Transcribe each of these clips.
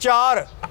4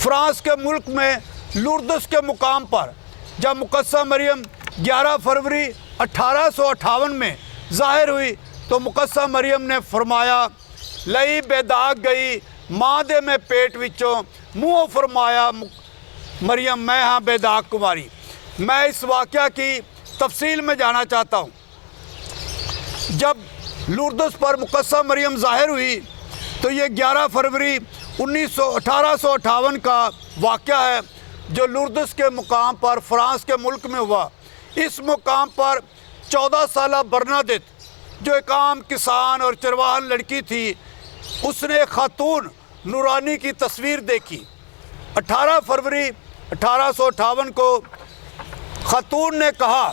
France کے ملک میں لوردس کے مقام پر جب مقدسہ مریم 11 فروری 1858 میں ظاہر ہوئی تو مقدسہ مریم نے فرمایا لئی بے داغ گئی ماں دے میں پیٹ وچوں منہ فرمایا مریم میں ہاں بے داغ کماری۔ میں اس واقعہ کی تفصیل میں جانا چاہتا ہوں۔ جب لوردس پر مقدسہ مریم ظاہر ہوئی تو یہ 11 فروری 1858 کا واقعہ ہے جو لوردس کے مقام پر فرانس کے ملک میں ہوا۔ اس مقام پر 14 سالہ برنادت جو ایک عام کسان اور چرواہن لڑکی تھی، اس نے ایک خاتون نورانی کی تصویر دیکھی۔ 18 فروری 1858 کو خاتون نے کہا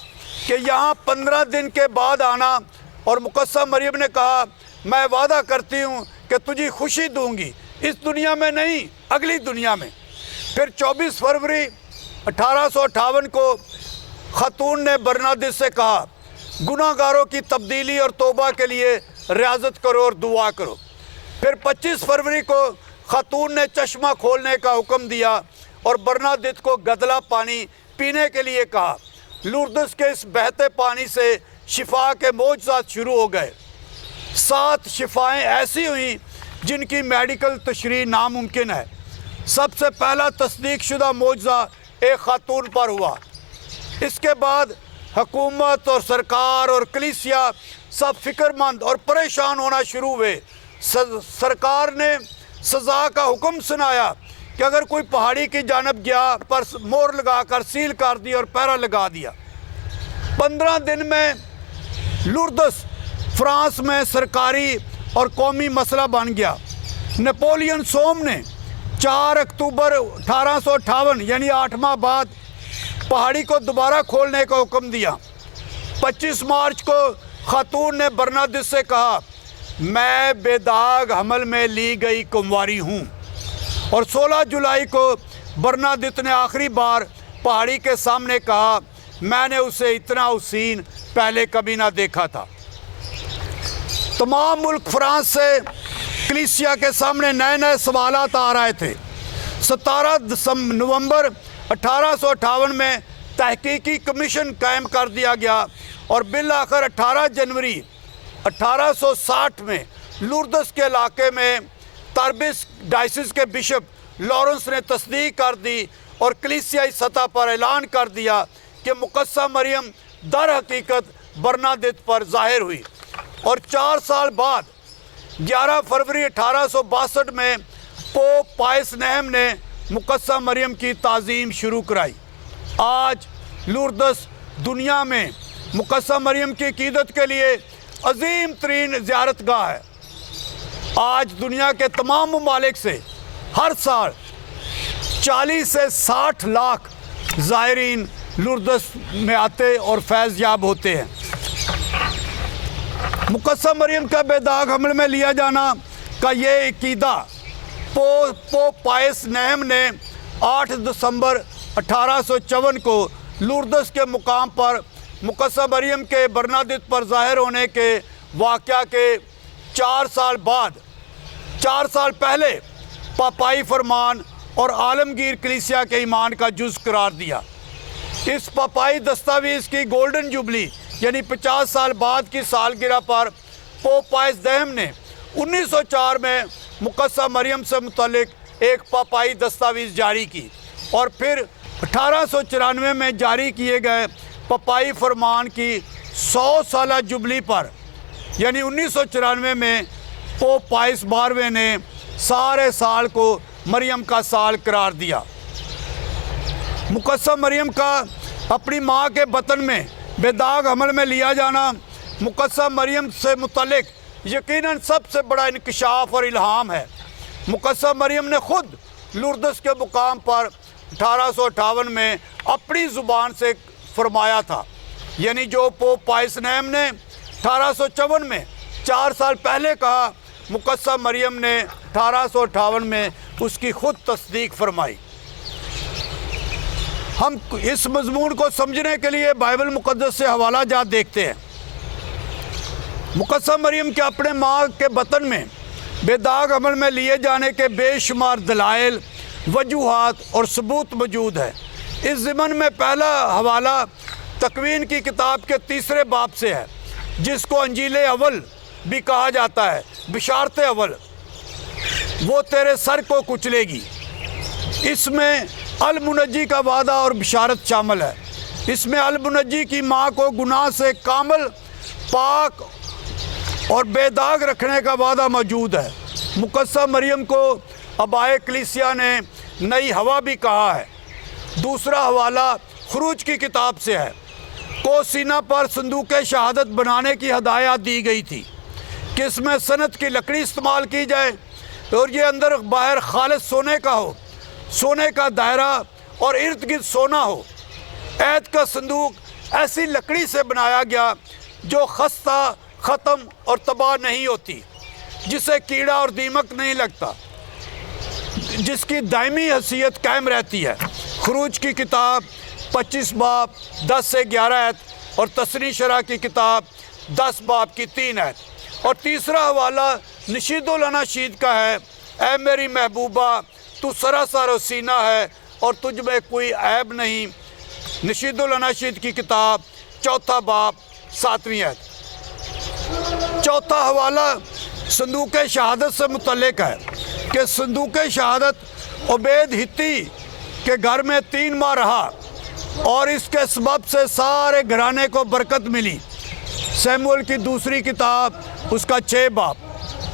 کہ یہاں 15 دن کے بعد آنا، اور مقدسہ مریم نے کہا میں وعدہ کرتی ہوں کہ تجھے خوشی دوں گی، اس دنیا میں نہیں اگلی دنیا میں۔ پھر 24 فروری 1858 کو خاتون نے برنادس سے کہا گناہ گاروں کی تبدیلی اور توبہ کے لیے ریاضت کرو اور دعا کرو۔ پھر 25 فروری کو خاتون نے چشمہ کھولنے کا حکم دیا اور برنادت کو گدلا پانی پینے کے لیے کہا۔ لوردس کے اس بہتے پانی سے شفا کے معجزات شروع ہو گئے۔ 7 شفائیں ایسی ہوئیں جن کی میڈیکل تشریح ناممکن ہے۔ سب سے پہلا تصدیق شدہ معجزہ ایک خاتون پر ہوا۔ اس کے بعد حکومت اور سرکار اور کلیسیا سب فکر مند اور پریشان ہونا شروع ہوئے۔ سرکار نے سزا کا حکم سنایا کہ اگر کوئی پہاڑی کی جانب گیا پر مور لگا کر سیل کر دی اور پہرا لگا دیا۔ 15 دن میں لوردس فرانس میں سرکاری اور قومی مسئلہ بن گیا۔ نپولین سوم نے 4 اکتوبر 1858 یعنی 8 ماہ بعد پہاڑی کو دوبارہ کھولنے کا حکم دیا۔ 25 مارچ کو خاتون نے برنادس سے کہا میں بے داغ حمل میں لی گئی کنواری ہوں، اور 16 جولائی کو برنادت نے آخری بار پہاڑی کے سامنے کہا میں نے اسے اتنا حسین پہلے کبھی نہ دیکھا تھا۔ تمام ملک فرانس سے کلیسیا کے سامنے نئے نئے سوالات آ رہے تھے۔ 17 نومبر 1858 میں تحقیقی کمیشن قائم کر دیا گیا، اور بالآخر 18 جنوری 1860 میں لوردس کے علاقے میں تربس ڈائسس کے بشپ لارنس نے تصدیق کر دی اور کلیسیائی سطح پر اعلان کر دیا کہ مقدسہ مریم در حقیقت برنادت پر ظاہر ہوئی۔ اور 4 سال بعد 11 فروری 1862 میں پوپ پائس نہم نے مقدسہ مریم کی تعظیم شروع کرائی۔ آج لوردس دنیا میں مقدسہ مریم کی عقیدت کے لیے عظیم ترین زیارت گاہ ہے۔ آج دنیا کے تمام ممالک سے ہر سال 40 سے 60 لاکھ زائرین لوردس میں آتے اور فیض یاب ہوتے ہیں۔ مقدسہ مریم کا بے داغ حمل میں لیا جانا کا یہ عقیدہ پوپ پائس نہم نے 8 دسمبر 1854 کو لوردس کے مقام پر مقدسہ مریم کے برنادت پر ظاہر ہونے کے واقعہ کے 4 سال پہلے پاپائی فرمان اور عالمگیر کلیسیا کے ایمان کا جز قرار دیا۔ اس پاپائی دستاویز کی گولڈن جوبلی یعنی 50 سال بعد کی سالگرہ پر پوپ پائس دہم نے 1904 میں مقدسہ مریم سے متعلق ایک پاپائی دستاویز جاری کی، اور پھر 1894 میں جاری کیے گئے پاپائی فرمان کی 100 سالہ جوبلی پر یعنی 1994 میں پوپ پائس 12ویں نے سارے سال کو مریم کا سال قرار دیا۔ مقدسہ مریم کا اپنی ماں کے بطن میں بے داغ حمل میں لیا جانا مقدسہ مریم سے متعلق یقیناً سب سے بڑا انکشاف اور الہام ہے۔ مقدسہ مریم نے خود لوردس کے مقام پر 1858 میں اپنی زبان سے فرمایا تھا، یعنی جو پوپ پائس نہم نے 1854 میں 4 سال پہلے کہا، مقدسہ مریم نے 1858 میں اس کی خود تصدیق فرمائی۔ ہم اس مضمون کو سمجھنے کے لیے بائبل مقدس سے حوالہ جات دیکھتے ہیں۔ مقدسہ مریم کے اپنے ماں کے بطن میں بے داغ حمل میں لیے جانے کے بے شمار دلائل وجوہات اور ثبوت موجود ہے۔ اس ضمن میں پہلا حوالہ تکوین کی کتاب کے 3 باب سے ہے، جس کو انجیل اول بھی کہا جاتا ہے، بشارت اول، وہ تیرے سر کو کچلے گی۔ اس میں المنجی کا وعدہ اور بشارت شامل ہے۔ اس میں المنجی کی ماں کو گناہ سے کامل، پاک اور بے داغ رکھنے کا وعدہ موجود ہے۔ مقدسہ مریم کو آبائے کلیسیا نے نئی ہوا بھی کہا ہے۔ دوسرا حوالہ خروج کی کتاب سے ہے۔ کوسینا پر صندوق شہادت بنانے کی ہدایت دی گئی تھی کہ اس میں سنت کی لکڑی استعمال کی جائے اور یہ اندر باہر خالص سونے کا ہو، سونے کا دائرہ اور ارد گرد سونا ہو۔ عہد کا صندوق ایسی لکڑی سے بنایا گیا جو خستہ، ختم اور تباہ نہیں ہوتی، جسے کیڑا اور دیمک نہیں لگتا، جس کی دائمی حیثیت قائم رہتی ہے۔ خروج کی کتاب 25 باب 10 سے 11 آیت اور تثنی شرح کی کتاب 10 باب کی 3 آیت۔ اور تیسرا حوالہ نشید الاناشید کا ہے۔ اے میری محبوبہ، تو سراسر حسینہ ہے اور تجھ میں کوئی عیب نہیں۔ نشید الاناشید کی کتاب 4 باب 7ویں آیت۔ چوتھا حوالہ صندوق شہادت سے متعلق ہے کہ صندوق شہادت عبید ہتی کے گھر میں 3 ماہ رہا اور اس کے سبب سے سارے گھرانے کو برکت ملی۔ سیموئیل کی دوسری کتاب اس کا 6 باب۔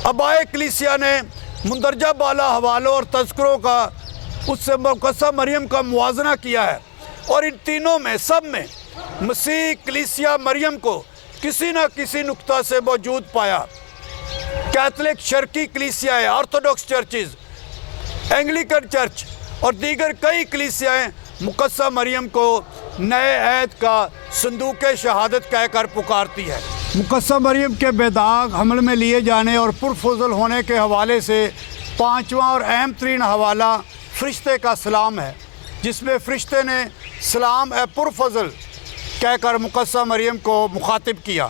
آبائے کلیسیا نے مندرجہ بالا حوالوں اور تذکروں کا اس سے مقدسہ مریم کا موازنہ کیا ہے، اور ان تینوں میں سب میں مسیح کلیسیا مریم کو کسی نہ کسی نقطہ سے موجود پایا۔ کیتھولک شرقی کلیسیا، آرتھوڈاکس چرچز، اینگلیکن چرچ اور دیگر کئی کلیسیائیں مقدسہ مریم کو نئے عہد کا صندوق شہادت کہہ کر پکارتی ہے۔ مقدسہ مریم کے بے داغ حمل میں لیے جانے اور پرفضل ہونے کے حوالے سے 5واں اور اہم ترین حوالہ فرشتے کا سلام ہے، جس میں فرشتے نے سلام اے پرفضل کہہ کر مقدسہ مریم کو مخاطب کیا۔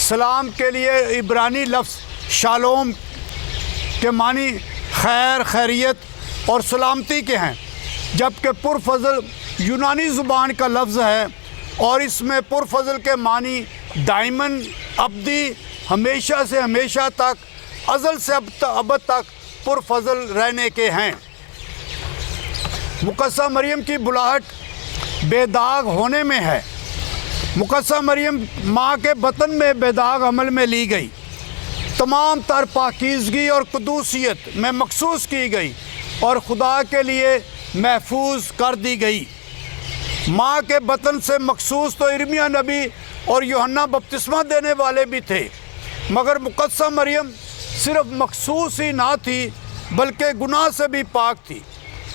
سلام کے لیے عبرانی لفظ شالوم کے معنی خیر، خیریت اور سلامتی کے ہیں، جبکہ پرفضل یونانی زبان کا لفظ ہے اور اس میں پرفضل کے معنی دائماً، ابدی، ہمیشہ سے ہمیشہ تک، ازل سے ابد تک پرفضل رہنے کے ہیں۔ مقدسہ مریم کی بلاہٹ بے داغ ہونے میں ہے۔ مقدسہ مریم ماں کے بطن میں بے داغ حمل میں لی گئی، تمام تر پاکیزگی اور قدوسیت میں مخصوص کی گئی اور خدا کے لیے محفوظ کر دی گئی۔ ماں کے بطن سے مخصوص تو ارمیا نبی اور یوحنا بپتسمہ دینے والے بھی تھے، مگر مقدسہ مریم صرف مخصوص ہی نہ تھی بلکہ گناہ سے بھی پاک تھی۔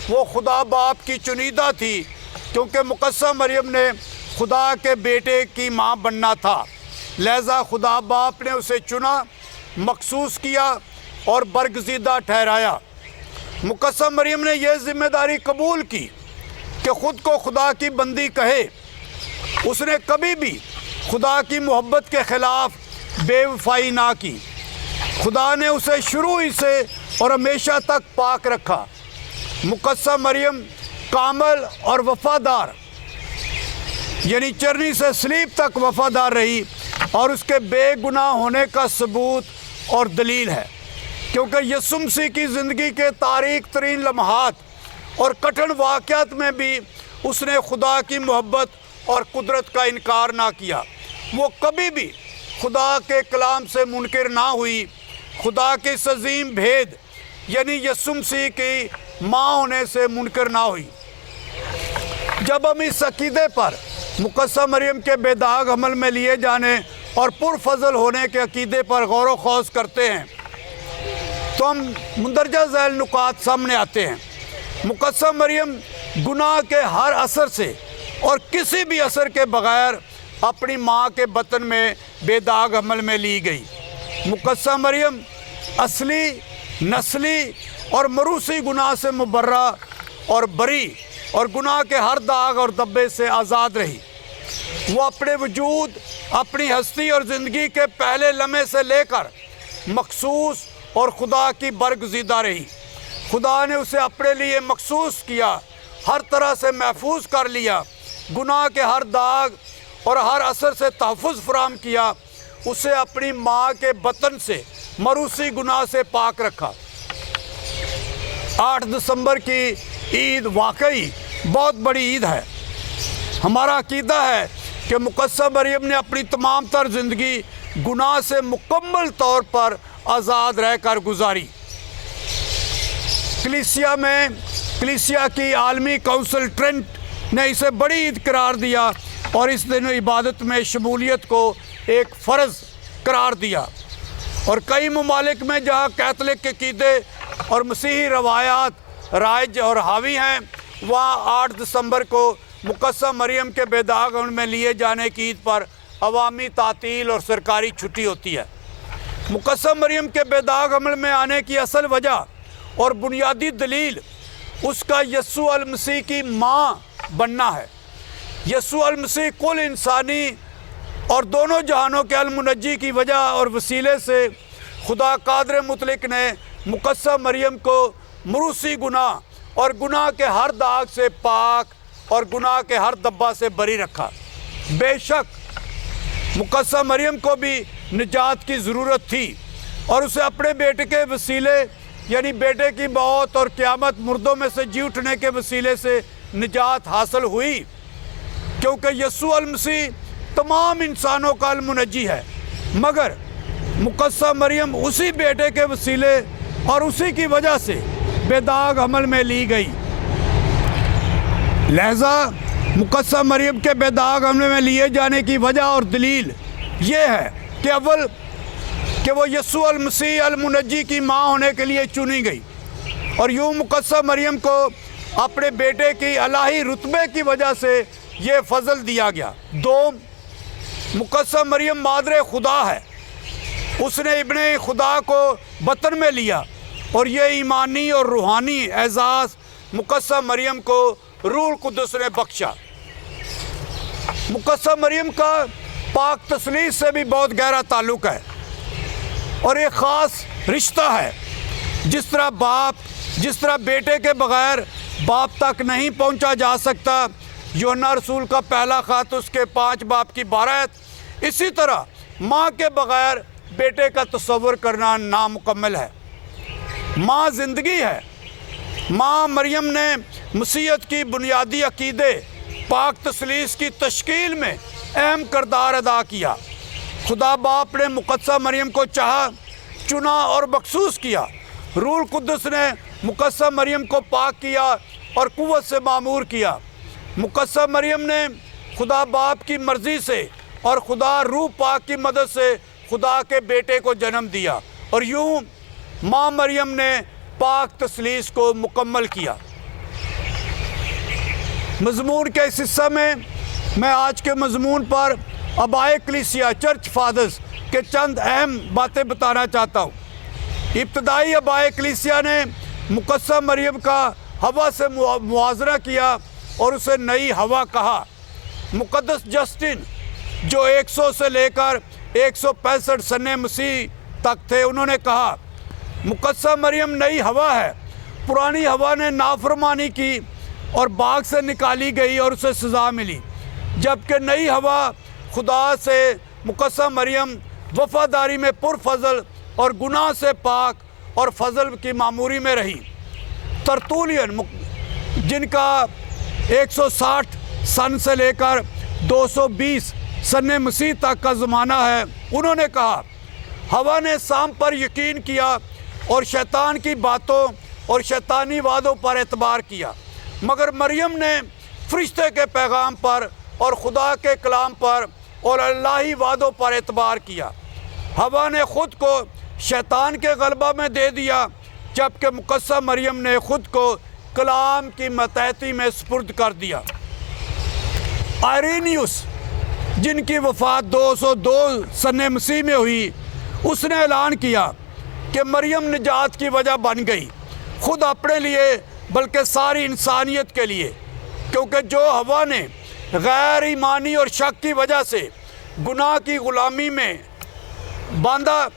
وہ خدا باپ کی چنیدہ تھی، کیونکہ مقدسہ مریم نے خدا کے بیٹے کی ماں بننا تھا، لہذا خدا باپ نے اسے چنا، مخصوص کیا اور برگزیدہ ٹھہرایا۔ مقدسہ مریم نے یہ ذمہ داری قبول کی کہ خود کو خدا کی بندی کہے۔ اس نے کبھی بھی خدا کی محبت کے خلاف بے وفائی نہ کی۔ خدا نے اسے شروع ہی سے اور ہمیشہ تک پاک رکھا۔ مقدسہ مریم کامل اور وفادار، یعنی چرنی سے صلیب تک وفادار رہی اور اس کے بے گناہ ہونے کا ثبوت اور دلیل ہے، کیونکہ یسوع مسیح کی زندگی کے تاریک ترین لمحات اور کٹھن واقعات میں بھی اس نے خدا کی محبت اور قدرت کا انکار نہ کیا۔ وہ کبھی بھی خدا کے کلام سے منکر نہ ہوئی۔ خدا کے اس عظیم بھید یعنی یسوع مسیح کی ماں ہونے سے منکر نہ ہوئی۔ جب ہم اس عقیدے پر مقدسہ مریم کے بے داغ حمل میں لیے جانے اور پرفضل ہونے کے عقیدے پر غور و خوض کرتے ہیں تو ہم مندرجہ ذیل نکات سامنے آتے ہیں۔ مقدسہ مریم گناہ کے ہر اثر سے اور کسی بھی اثر کے بغیر اپنی ماں کے بطن میں بے داغ حمل میں لی گئی۔ مقدسہ مریم اصلی، نسلی اور موروثی گناہ سے مبرہ اور بری اور گناہ کے ہر داغ اور دبے سے آزاد رہی۔ وہ اپنے وجود، اپنی ہستی اور زندگی کے پہلے لمحے سے لے کر مخصوص اور خدا کی برگزیدہ رہی۔ خدا نے اسے اپنے لیے مخصوص کیا، ہر طرح سے محفوظ کر لیا، گناہ کے ہر داغ اور ہر اثر سے تحفظ فراہم کیا، اسے اپنی ماں کے بطن سے مروثی گناہ سے پاک رکھا۔ 8 دسمبر کی عید واقعی بہت بڑی عید ہے۔ ہمارا عقیدہ ہے کہ مقدسہ مریم نے اپنی تمام تر زندگی گناہ سے مکمل طور پر آزاد رہ کر گزاری۔ کلیسیا کی عالمی کونسل ٹرینٹ نے اسے بڑی عید قرار دیا اور اس دن عبادت میں شمولیت کو ایک فرض قرار دیا، اور کئی ممالک میں جہاں کیتھولک عقیدے اور مسیحی روایات رائج اور حاوی ہیں، وہاں 8 دسمبر کو مقدسہ مریم کے بے داغ حمل میں لیے جانے کی عید پر عوامی تعطیل اور سرکاری چھٹی ہوتی ہے۔ مقدسہ مریم کے بے داغ حمل میں آنے کی اصل وجہ اور بنیادی دلیل اس کا یسوع المسیح کی ماں بننا ہے۔ یسوع المسیح کل انسانی اور دونوں جہانوں کے المنجی کی وجہ اور وسیلے سے خدا قادر مطلق نے مقدسہ مریم کو مروثی گناہ اور گناہ کے ہر داغ سے پاک اور گناہ کے ہر دبا سے بری رکھا۔ بے شک مقدسہ مریم کو بھی نجات کی ضرورت تھی، اور اسے اپنے بیٹے کے وسیلے یعنی بیٹے کی موت اور قیامت مردوں میں سے جی اٹھنے کے وسیلے سے نجات حاصل ہوئی، کیونکہ یسوع المسیح تمام انسانوں کا المنجی ہے، مگر مقدسہ مریم اسی بیٹے کے وسیلے اور اسی کی وجہ سے بے داغ حمل میں لی گئی۔ لہذا مقدسہ مریم کے بے داغ حمل میں لیے جانے کی وجہ اور دلیل یہ ہے کہ اول کہ وہ یسوع المسیح المنجی کی ماں ہونے کے لیے چنی گئی، اور یوں مقدسہ مریم کو اپنے بیٹے کی الہی رتبے کی وجہ سے یہ فضل دیا گیا۔ دوم، مقدسہ مریم مادر خدا ہے، اس نے ابن خدا کو بطن میں لیا، اور یہ ایمانی اور روحانی اعزاز مقدسہ مریم کو روح القدس نے بخشا۔ مقدسہ مریم کا پاک تثلیث سے بھی بہت گہرا تعلق ہے، اور ایک خاص رشتہ ہے۔ جس طرح بیٹے کے بغیر باپ تک نہیں پہنچا جا سکتا، یوحنا رسول کا پہلا خط اس کے 5 باب کی 12 آیت، اسی طرح ماں کے بغیر بیٹے کا تصور کرنا نامکمل ہے۔ ماں زندگی ہے۔ ماں مریم نے مسیحیت کی بنیادی عقیدے پاک تثلیث کی تشکیل میں اہم کردار ادا کیا۔ خدا باپ نے مقدسہ مریم کو چاہا، چنا اور مخصوص کیا۔ روح القدس نے مقدسہ مریم کو پاک کیا اور قوت سے معمور کیا۔ مقدسہ مریم نے خدا باپ کی مرضی سے اور خدا روح پاک کی مدد سے خدا کے بیٹے کو جنم دیا، اور یوں ماں مریم نے پاک تثلیث کو مکمل کیا۔ مضمون کے اس حصہ میں آج کے مضمون پر آبائے کلیسیا چرچ فادرز کے چند اہم باتیں بتانا چاہتا ہوں۔ ابتدائی آبائے کلیسیا نے مقدسہ مریم کا ہوا سے موازنہ کیا اور اسے نئی ہوا کہا۔ مقدس جسٹن جو 100 سے لے کر 165 سن مسیح تک تھے، انہوں نے کہا مقدسہ مریم نئی ہوا ہے۔ پرانی ہوا نے نافرمانی کی اور باغ سے نکالی گئی اور اسے سزا ملی، جبکہ نئی ہوا خدا سے مقدسہ مریم وفاداری میں پرفضل اور گناہ سے پاک اور فضل کی معموری میں رہی۔ ترتولین جن کا 160 سن سے لے کر 220 سن مسیح تک کا زمانہ ہے، انہوں نے کہا ہوا نے سام پر یقین کیا اور شیطان کی باتوں اور شیطانی وعدوں پر اعتبار کیا، مگر مریم نے فرشتے کے پیغام پر اور خدا کے کلام پر اور الہی وعدوں پر اعتبار کیا۔ ہوا نے خود کو شیطان کے غلبہ میں دے دیا، جبکہ مقدسہ مریم نے خود کو کلام کی ماتحتی میں سپرد کر دیا۔ آئرینیوس جن کی وفات 202 سن مسیح میں ہوئی، اس نے اعلان کیا کہ مریم نجات کی وجہ بن گئی، خود اپنے لیے بلکہ ساری انسانیت کے لیے، کیونکہ جو ہوا نے غیر ایمانی اور شک کی وجہ سے گناہ کی غلامی میں باندھا،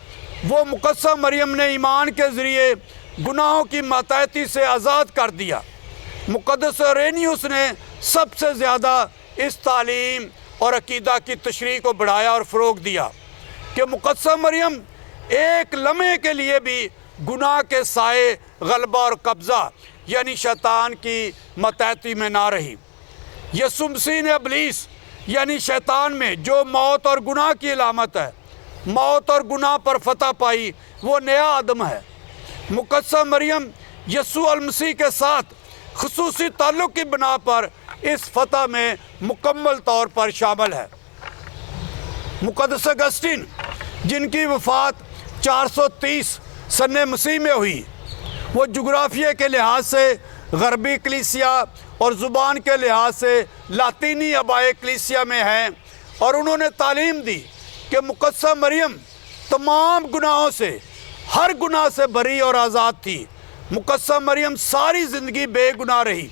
وہ مقدسہ مریم نے ایمان کے ذریعے گناہوں کی ماتحتی سے آزاد کر دیا۔ مقدس اورینیوس نے سب سے زیادہ اس تعلیم اور عقیدہ کی تشریح کو بڑھایا اور فروغ دیا کہ مقدسہ مریم ایک لمحے کے لیے بھی گناہ کے سائے، غلبہ اور قبضہ یعنی شیطان کی ماتحتی میں نہ رہی۔ یسوع مسیح نے ابلیس یعنی شیطان میں جو موت اور گناہ کی علامت ہے، موت اور گناہ پر فتح پائی، وہ نیا آدم ہے۔ مقدسہ مریم یسوع المسیح کے ساتھ خصوصی تعلق کی بنا پر اس فتح میں مکمل طور پر شامل ہے۔ مقدس اگسٹین جن کی وفات 430 سن مسیح میں ہوئی، وہ جغرافیہ کے لحاظ سے غربی کلیسیا اور زبان کے لحاظ سے لاطینی آبائی کلیسیا میں ہیں، اور انہوں نے تعلیم دی کہ مقدسہ مریم تمام گناہوں سے، ہر گناہ سے بری اور آزاد تھی۔ مقدسہ مریم ساری زندگی بے گناہ رہی۔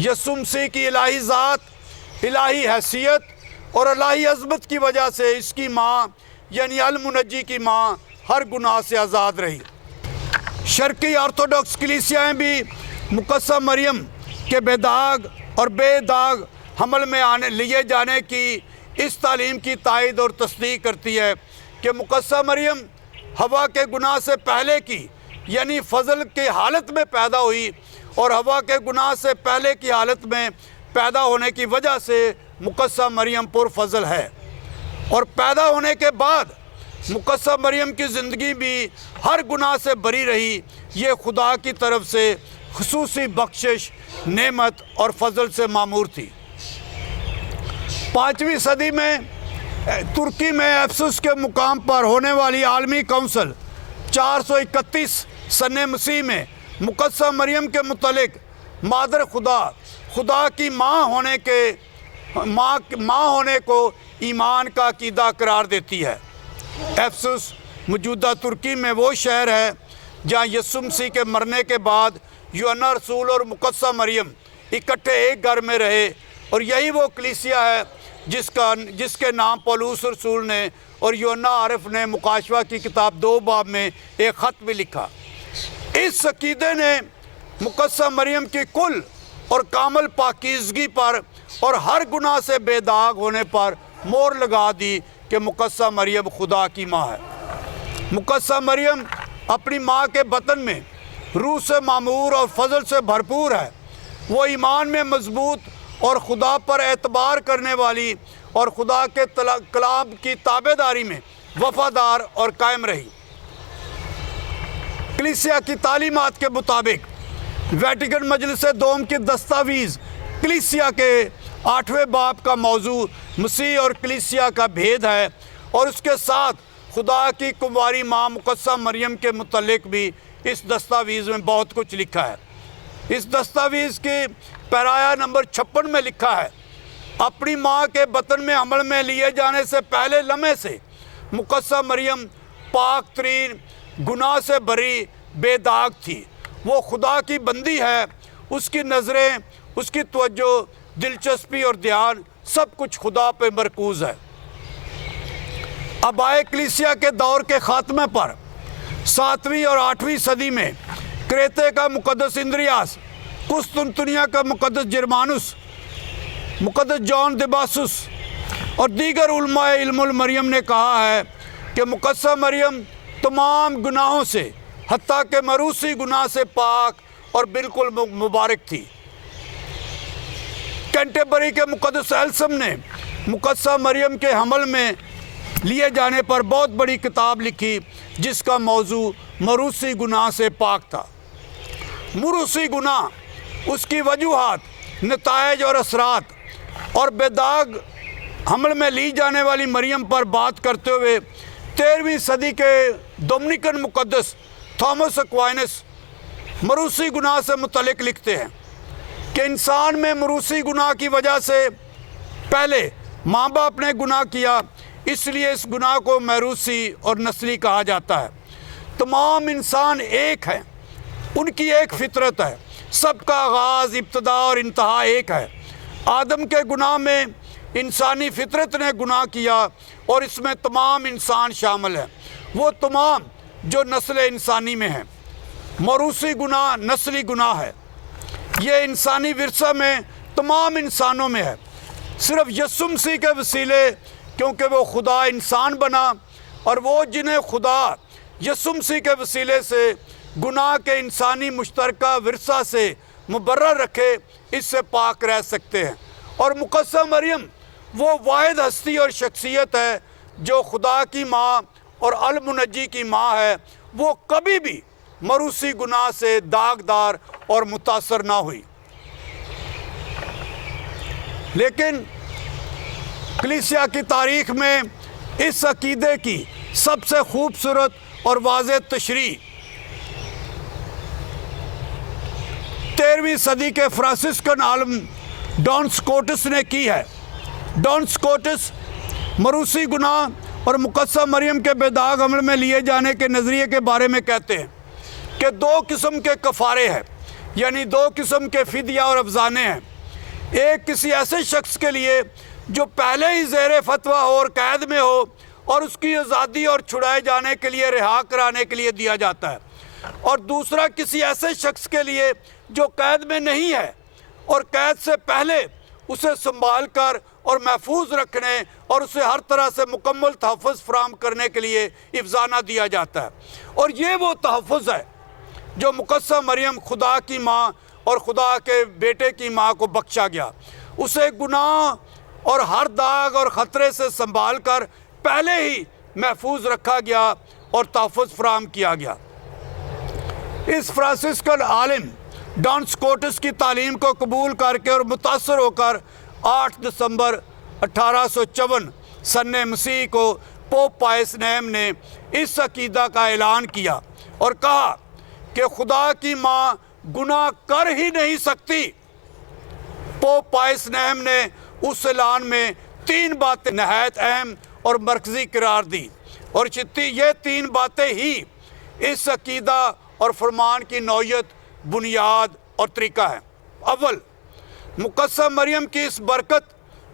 یسوع مسیح کی الہی ذات، الہی حیثیت اور الہی عظمت کی وجہ سے اس کی ماں یعنی المنجی کی ماں ہر گناہ سے آزاد رہی۔ شرقی آرتھوڈوکس کلیسیائیں بھی مقدسہ مریم کے بے داغ اور بے داغ حمل میں لیے جانے کی اس تعلیم کی تائید اور تصدیق کرتی ہے کہ مقدسہ مریم ہوا کے گناہ سے پہلے کی یعنی فضل کی حالت میں پیدا ہوئی، اور ہوا کے گناہ سے پہلے کی حالت میں پیدا ہونے کی وجہ سے مقدسہ مریم پر فضل ہے، اور پیدا ہونے کے بعد مقدسہ مریم کی زندگی بھی ہر گناہ سے بری رہی۔ یہ خدا کی طرف سے خصوصی بخشش، نعمت اور فضل سے معمور تھی۔ 5ویں صدی میں ترکی میں افسس کے مقام پر ہونے والی عالمی کونسل 431 سن مسیح میں مقدسہ مریم کے متعلق مادر خدا، خدا کی ماں ہونے کو ایمان کا عقیدہ قرار دیتی ہے۔ افسس موجودہ ترکی میں وہ شہر ہے جہاں یسوع مسیح کے مرنے کے بعد یوحنا رسول اور مقدسہ مریم اکٹھے ایک گھر میں رہے، اور یہی وہ کلیسیا ہے جس کے نام پولس رسول نے اور یوحنا عارف نے مکاشفہ کی کتاب 2 باب میں ایک خط بھی لکھا۔ اس عقیدے نے مقدسہ مریم کی کل اور کامل پاکیزگی پر اور ہر گناہ سے بے داغ ہونے پر مہر لگا دی کہ مقدسہ مریم خدا کی ماں ہے۔ مقدسہ مریم اپنی ماں کے بطن میں روح سے معمور اور فضل سے بھرپور ہے۔ وہ ایمان میں مضبوط اور خدا پر اعتبار کرنے والی اور خدا کے کلام کی تابع داری میں وفادار اور قائم رہی۔ کلیسیا کی تعلیمات کے مطابق ویٹیکن مجلس دوم کی دستاویز کلیسیا کے 8ویں باب کا موضوع مسیح اور کلیسیا کا بھید ہے، اور اس کے ساتھ خدا کی کنواری ماں مقدسہ مریم کے متعلق بھی اس دستاویز میں بہت کچھ لکھا ہے۔ اس دستاویز کی پیرایا نمبر 56 میں لکھا ہے، اپنی ماں کے بطن میں حمل میں لیے جانے سے پہلے لمحے سے مقدسہ مریم پاک ترین، گناہ سے بری، بے داغ تھی۔ وہ خدا کی بندی ہے، اس کی نظریں، اس کی توجہ، دلچسپی اور دھیان سب کچھ خدا پہ مرکوز ہے۔ آبائے کلیسیا کے دور کے خاتمے پر 7ویں اور 8ویں صدی میں کریتے کا مقدس اندریاس، قسطنطنیہ کا مقدس جرمانوس، مقدس جان دباسوس اور دیگر علماء علم المریم نے کہا ہے کہ مقدسہ مریم تمام گناہوں سے حتیٰ کہ موروثی گناہ سے پاک اور بالکل مبارک تھی۔ کینٹربری کے مقدس ایلسم نے مقدسہ مریم کے حمل میں لیے جانے پر بہت بڑی کتاب لکھی جس کا موضوع موروثی گناہ سے پاک تھا۔ موروثی گناہ، اس کی وجوہات، نتائج اور اثرات، اور بے داغ حمل میں لی جانے والی مریم پر بات کرتے ہوئے 13ویں صدی کے ڈومنیکن مقدس تھامس ایکوائنس موروثی گناہ سے متعلق لکھتے ہیں کہ انسان میں موروثی گناہ کی وجہ سے پہلے ماں باپ نے گناہ کیا، اس لیے اس گناہ کو موروثی اور نسلی کہا جاتا ہے۔ تمام انسان ایک ہیں، ان کی ایک فطرت ہے، سب کا آغاز، ابتدا اور انتہا ایک ہے۔ آدم کے گناہ میں انسانی فطرت نے گناہ کیا اور اس میں تمام انسان شامل ہیں۔ وہ تمام جو نسل انسانی میں ہیں۔ موروثی گناہ نسلی گناہ ہے، یہ انسانی ورثہ میں تمام انسانوں میں ہے۔ صرف یسوع مسیح کے وسیلے، کیونکہ وہ خدا انسان بنا، اور وہ جنہیں خدا یسوع مسیح کے وسیلے سے گناہ کے انسانی مشترکہ ورثہ سے مبرر رکھے، اس سے پاک رہ سکتے ہیں۔ اور مقدسہ مریم وہ واحد ہستی اور شخصیت ہے جو خدا کی ماں اور المنجی کی ماں ہے۔ وہ کبھی بھی موروثی گناہ سے داغدار اور متاثر نہ ہوئی۔ لیکن کلیسیا کی تاریخ میں اس عقیدے کی سب سے خوبصورت اور واضح تشریح 13ویں صدی کے فرانسسکن عالم ڈان سکوٹس نے کی ہے۔ ڈان سکوٹس موروثی گناہ اور مقدسہ مریم کے بے داغ حمل میں لیے جانے کے نظریے کے بارے میں کہتے ہیں کہ 2 قسم کے کفارے ہیں، یعنی 2 قسم کے فدیہ اور افزانے ہیں۔ ایک کسی ایسے شخص کے لیے جو پہلے ہی زیر فتویٰ ہو اور قید میں ہو، اور اس کی آزادی اور چھڑائے جانے کے لیے رہا کرانے کے لیے دیا جاتا ہے، اور دوسرا کسی ایسے شخص کے لیے جو قید میں نہیں ہے اور قید سے پہلے اسے سنبھال کر اور محفوظ رکھنے اور اسے ہر طرح سے مکمل تحفظ فراہم کرنے کے لیے افزانہ دیا جاتا ہے۔ اور یہ وہ تحفظ ہے جو مقدسہ مریم خدا کی ماں اور خدا کے بیٹے کی ماں کو بخشا گیا۔ اسے گناہ اور ہر داغ اور خطرے سے سنبھال کر پہلے ہی محفوظ رکھا گیا اور تحفظ فراہم کیا گیا۔ اس فرانسسکن عالم ڈان سکوٹس کی تعلیم کو قبول کر کے اور متاثر ہو کر 8 دسمبر 1854 سن مسیح کو پوپ پائس نیم نے اس عقیدہ کا اعلان کیا اور کہا کہ خدا کی ماں گناہ کر ہی نہیں سکتی۔ پوپ پائس نیم نے اس اعلان میں 3 باتیں نہایت اہم اور مرکزی قرار دی، اور یہ 3 باتیں ہی اس عقیدہ اور فرمان کی نوعیت، بنیاد اور طریقہ ہے۔ اول، مقدسہ مریم کی اس برکت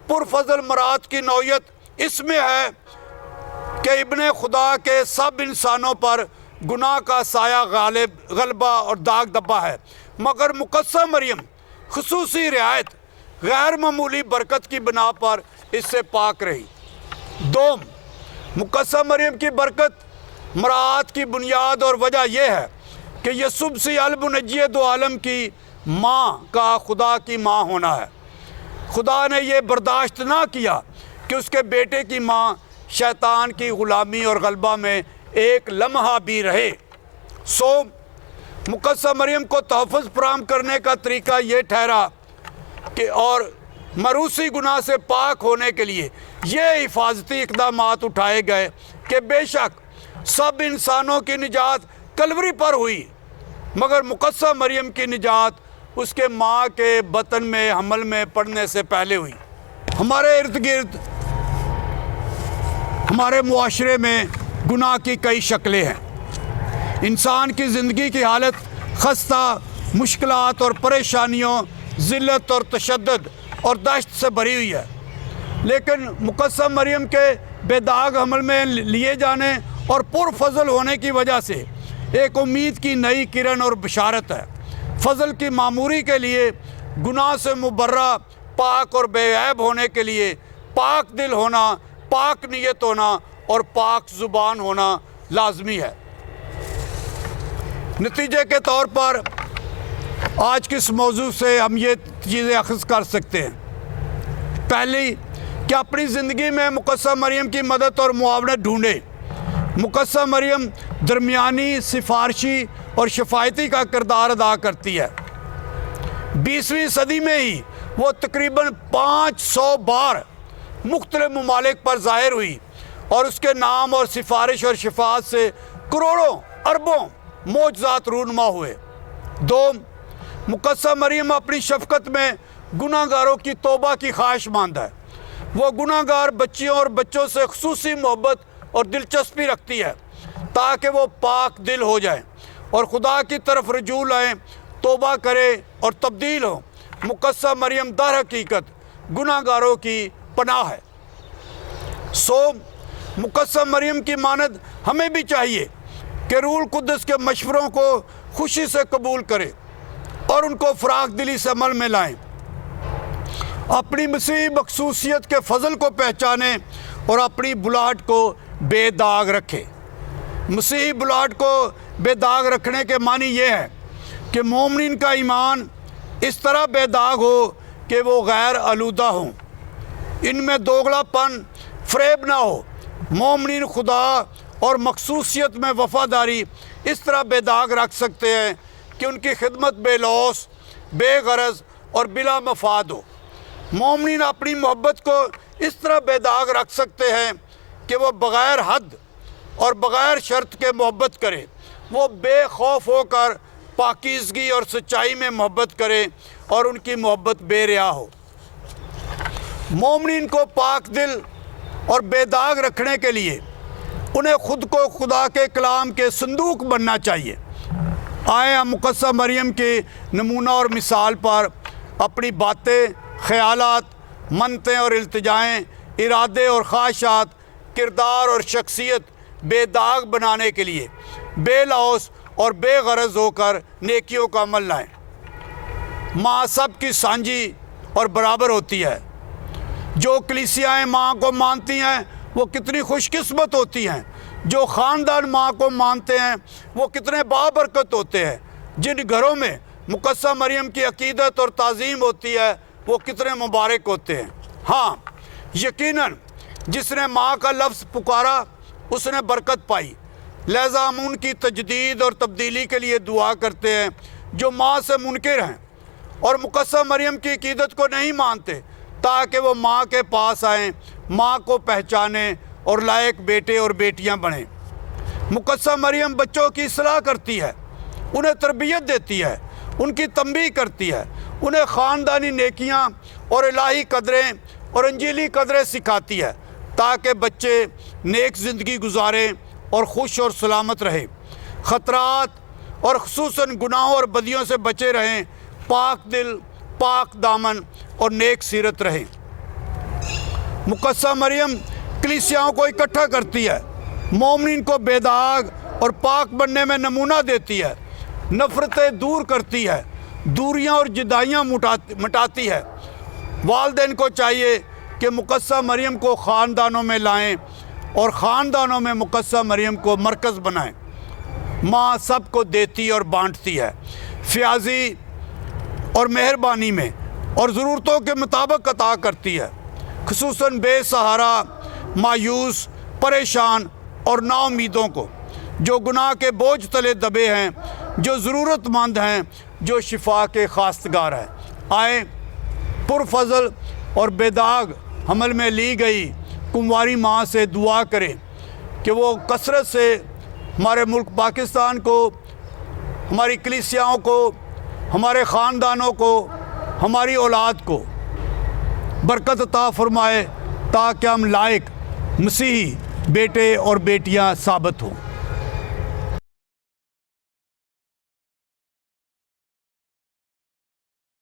پرفضل مراد کی نوعیت اس میں ہے کہ ابن خدا کے سب انسانوں پر گناہ کا سایہ غلبہ اور داغ دبا ہے، مگر مقدسہ مریم خصوصی رعایت، غیر معمولی برکت کی بنا پر اس سے پاک رہی۔ دوم، مقدسہ مریم کی برکت مراعات کی بنیاد اور وجہ یہ ہے کہ یسوع مسیح المنجی دو عالم کی ماں کا خدا کی ماں ہونا ہے۔ خدا نے یہ برداشت نہ کیا کہ اس کے بیٹے کی ماں شیطان کی غلامی اور غلبہ میں ایک لمحہ بھی رہے۔ سو مقدسہ مریم کو تحفظ فراہم کرنے کا طریقہ یہ ٹھہرا کہ اور موروثی گناہ سے پاک ہونے کے لیے یہ حفاظتی اقدامات اٹھائے گئے کہ بے شک سب انسانوں کی نجات کلوری پر ہوئی، مگر مقدسہ مریم کی نجات اس کے ماں کے بطن میں حمل میں پڑنے سے پہلے ہوئی۔ ہمارے ارد گرد ہمارے معاشرے میں گناہ کی کئی شکلیں ہیں۔ انسان کی زندگی کی حالت خستہ، مشکلات اور پریشانیوں، ذلت اور تشدد اور دہشت سے بھری ہوئی ہے، لیکن مقدسہ مریم کے بے داغ حمل میں لیے جانے اور پرفضل ہونے کی وجہ سے ایک امید کی نئی کرن اور بشارت ہے۔ فضل کی معموری کے لیے گناہ سے مبرہ، پاک اور بے عیب ہونے کے لیے پاک دل ہونا، پاک نیت ہونا اور پاک زبان ہونا لازمی ہے۔ نتیجے کے طور پر آج کے اس موضوع سے ہم یہ چیزیں اخذ کر سکتے ہیں۔ پہلی، کہ اپنی زندگی میں مقدسہ مریم کی مدد اور معاونت ڈھونڈیں۔ مقدسہ مریم درمیانی، سفارشی اور شفایتی کا کردار ادا کرتی ہے۔ 20ویں صدی میں ہی وہ تقریباً 500 بار مختلف ممالک پر ظاہر ہوئی اور اس کے نام اور سفارش اور شفاعت سے کروڑوں اربوں معجزات رونما ہوئے۔ دوم، مقدسہ مریم اپنی شفقت میں گناہ گاروں کی توبہ کی خواہش مند ہے۔ وہ گناہ گار بچیوں اور بچوں سے خصوصی محبت اور دلچسپی رکھتی ہے تاکہ وہ پاک دل ہو جائیں اور خدا کی طرف رجوع لائیں، توبہ کریں اور تبدیل ہوں۔ مقدسہ مریم در حقیقت گناہ گاروں کی پناہ ہے۔ سو مقدسہ مریم کی مانند ہمیں بھی چاہیے کہ روح القدس کے مشوروں کو خوشی سے قبول کریں اور ان کو فراخ دلی سے عمل میں لائیں، اپنی مسیحی مخصوصیت کے فضل کو پہچانیں اور اپنی بلاہٹ کو بے داغ رکھیں۔ مسیحی بلاہٹ کو بے داغ رکھنے کے معنی یہ ہے کہ مومنین کا ایمان اس طرح بے داغ ہو کہ وہ غیر آلودہ ہوں، ان میں دوگلا پن فریب نہ ہو۔ مومنین خدا اور مخصوصیت میں وفاداری اس طرح بے داغ رکھ سکتے ہیں کہ ان کی خدمت بے لوث، بے غرض اور بلا مفاد ہو۔ مومنین اپنی محبت کو اس طرح بے داغ رکھ سکتے ہیں کہ وہ بغیر حد اور بغیر شرط کے محبت کرے، وہ بے خوف ہو کر پاکیزگی اور سچائی میں محبت کرے اور ان کی محبت بے ریا ہو۔ مومنین کو پاک دل اور بے داغ رکھنے کے لیے انہیں خود کو خدا کے کلام کے صندوق بننا چاہیے۔ آئیں ہم مقدسہ مریم کے نمونہ اور مثال پر اپنی باتیں، خیالات، منتیں اور التجائیں، ارادے اور خواہشات، کردار اور شخصیت بے داغ بنانے کے لیے بے لوث اور بے غرض ہو کر نیکیوں کا عمل لائیں۔ ماں سب کی سانجھی اور برابر ہوتی ہے۔ جو کلیسیائیں ماں کو مانتی ہیں وہ کتنی خوش قسمت ہوتی ہیں۔ جو خاندان ماں کو مانتے ہیں وہ کتنے بابرکت ہوتے ہیں۔ جن گھروں میں مقدسہ مریم کی عقیدت اور تعظیم ہوتی ہے وہ کتنے مبارک ہوتے ہیں۔ ہاں، یقیناً جس نے ماں کا لفظ پکارا اس نے برکت پائی، لہذا ہم ان کی تجدید اور تبدیلی کے لیے دعا کرتے ہیں جو ماں سے منکر ہیں اور مقدسہ مریم کی عقیدت کو نہیں مانتے، تاکہ وہ ماں کے پاس آئیں، ماں کو پہچانیں اور لائق بیٹے اور بیٹیاں بنیں۔ مقدسہ مریم بچوں کی اصلاح کرتی ہے، انہیں تربیت دیتی ہے، ان کی تنبیہ کرتی ہے، انہیں خاندانی نیکیاں اور الہی قدریں اور انجیلی قدریں سکھاتی ہے تاکہ بچے نیک زندگی گزاریں اور خوش اور سلامت رہیں، خطرات اور خصوصاً گناہوں اور بدیوں سے بچے رہیں، پاک دل، پاک دامن اور نیک سیرت رہیں۔ مقدسہ مریم کلیسیاؤں کو اکٹھا کرتی ہے، مومنین کو بے داغ اور پاک بننے میں نمونہ دیتی ہے، نفرتیں دور کرتی ہے، دوریاں اور جدائیاں مٹاتی ہے۔ والدین کو چاہیے کہ مقدسہ مریم کو خاندانوں میں لائیں اور خاندانوں میں مقدسہ مریم کو مرکز بنائیں۔ ماں سب کو دیتی اور بانٹتی ہے، فیاضی اور مہربانی میں اور ضرورتوں کے مطابق عطا کرتی ہے، خصوصاً بے سہارا، مایوس، پریشان اور نا امیدوں کو، جو گناہ کے بوجھ تلے دبے ہیں، جو ضرورت مند ہیں، جو شفا کے خواستگار ہیں۔ آئیں پرفضل اور بے داغ حمل میں لی گئی کنواری ماں سے دعا کریں کہ وہ کثرت سے ہمارے ملک پاکستان کو، ہماری کلیسیاؤں کو، ہمارے خاندانوں کو، ہماری اولاد کو برکت عطا فرمائے تاکہ ہم لائق مسیحی بیٹے اور بیٹیاں ثابت ہوں۔